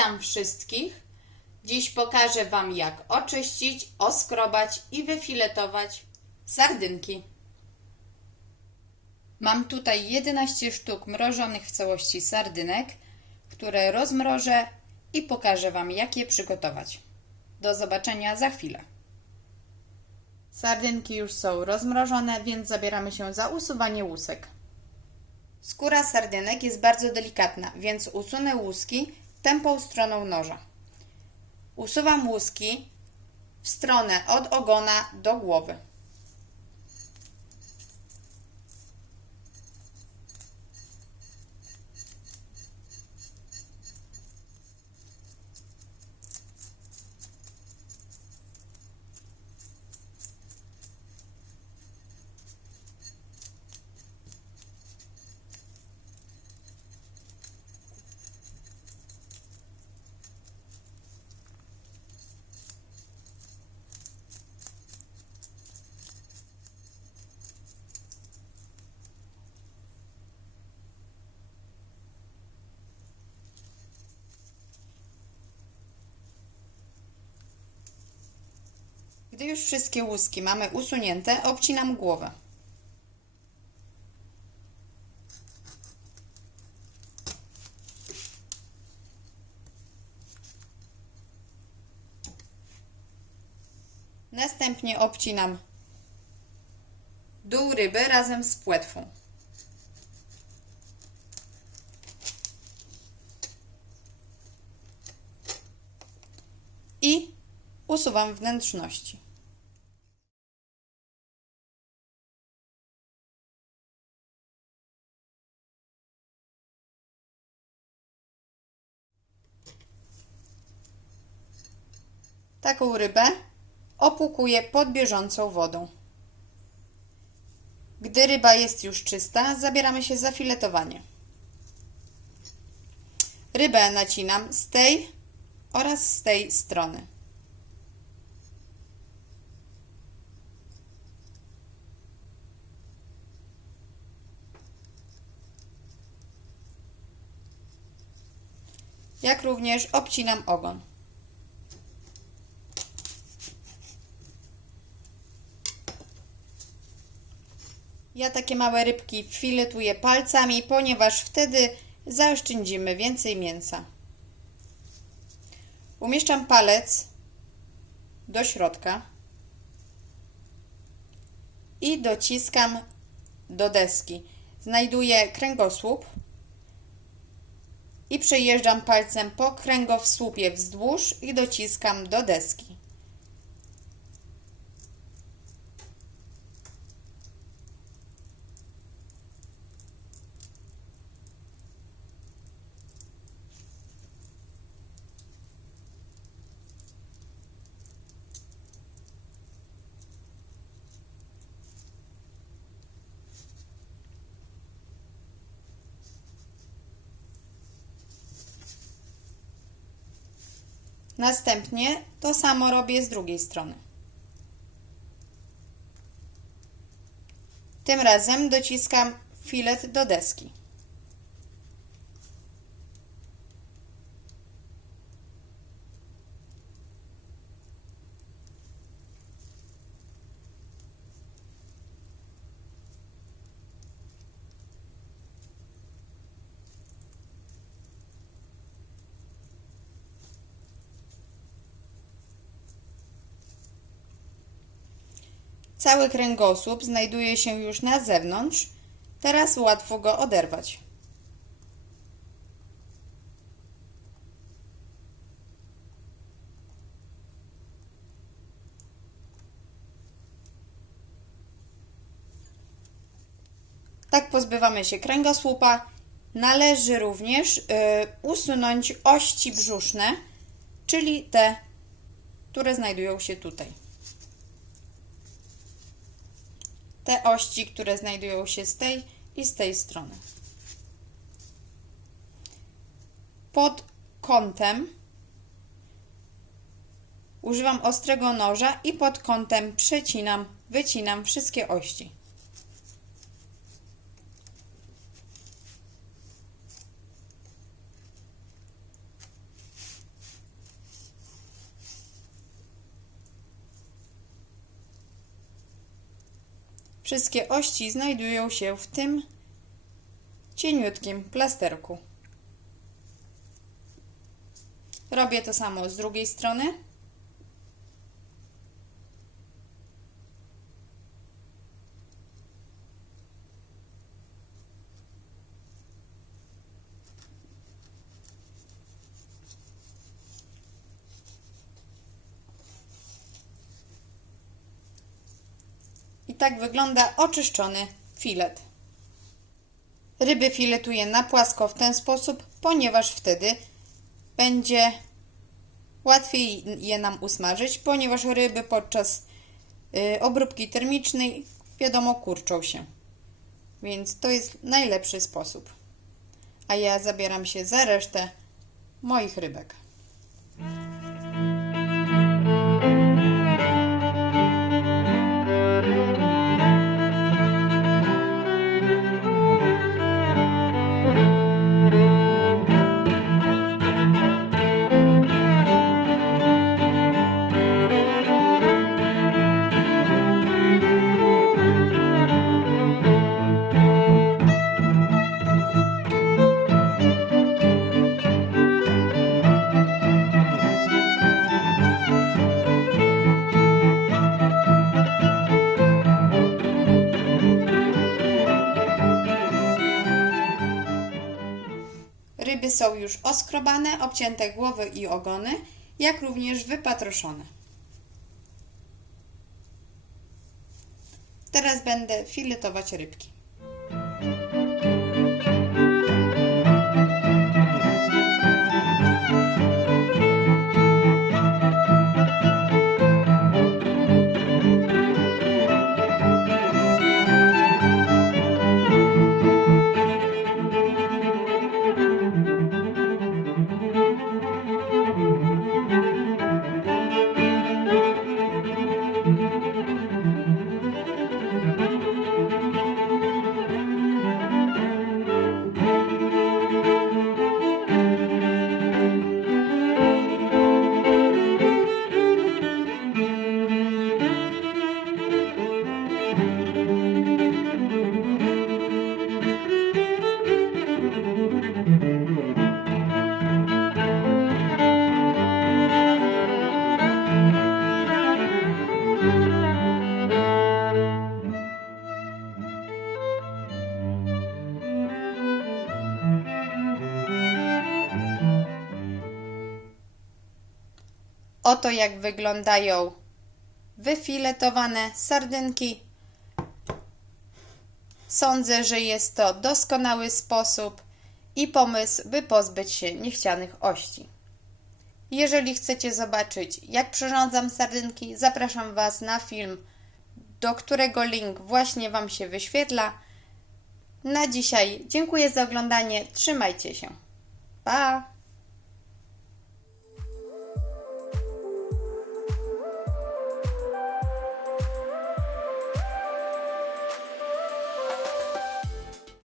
Witam wszystkich. Dziś pokażę Wam, jak oczyścić, oskrobać i wyfiletować sardynki. Mam tutaj 11 sztuk mrożonych w całości sardynek, które rozmrożę i pokażę Wam, jak je przygotować. Do zobaczenia za chwilę. Sardynki już są rozmrożone, więc zabieramy się za usuwanie łusek. Skóra sardynek jest bardzo delikatna, więc usunę łuski tępą stroną noża. Usuwam łuski w stronę od ogona do głowy. Gdy już wszystkie łuski mamy usunięte, obcinam głowę. Następnie obcinam dół ryby razem z płetwą. I usuwam wnętrzności. Taką rybę opłukuję pod bieżącą wodą. Gdy ryba jest już czysta, zabieramy się za filetowanie. Rybę nacinam z tej oraz z tej strony. Jak również obcinam ogon. Ja takie małe rybki filetuję palcami, ponieważ wtedy zaoszczędzimy więcej mięsa. Umieszczam palec do środka i dociskam do deski. Znajduję kręgosłup i przejeżdżam palcem po kręgosłupie wzdłuż i dociskam do deski. Następnie to samo robię z drugiej strony. Tym razem dociskam filet do deski. Cały kręgosłup znajduje się już na zewnątrz, teraz łatwo go oderwać. Tak pozbywamy się kręgosłupa. Należy również usunąć ości brzuszne, czyli te, które znajdują się tutaj. Te ości, które znajdują się z tej i z tej strony. Pod kątem używam ostrego noża i pod kątem przecinam, wycinam wszystkie ości. Wszystkie ości znajdują się w tym cieniutkim plasterku. Robię to samo z drugiej strony. I tak wygląda oczyszczony filet. Ryby filetuję na płasko w ten sposób, ponieważ wtedy będzie łatwiej je nam usmażyć, ponieważ ryby podczas obróbki termicznej, wiadomo, kurczą się. Więc to jest najlepszy sposób. A ja zabieram się za resztę moich rybek. Ryby są już oskrobane, obcięte głowy i ogony, jak również wypatroszone. Teraz będę filetować rybki. Oto jak wyglądają wyfiletowane sardynki. Sądzę, że jest to doskonały sposób i pomysł, by pozbyć się niechcianych ości. Jeżeli chcecie zobaczyć, jak przyrządzam sardynki, zapraszam Was na film, do którego link właśnie Wam się wyświetla. Na dzisiaj dziękuję za oglądanie. Trzymajcie się. Pa!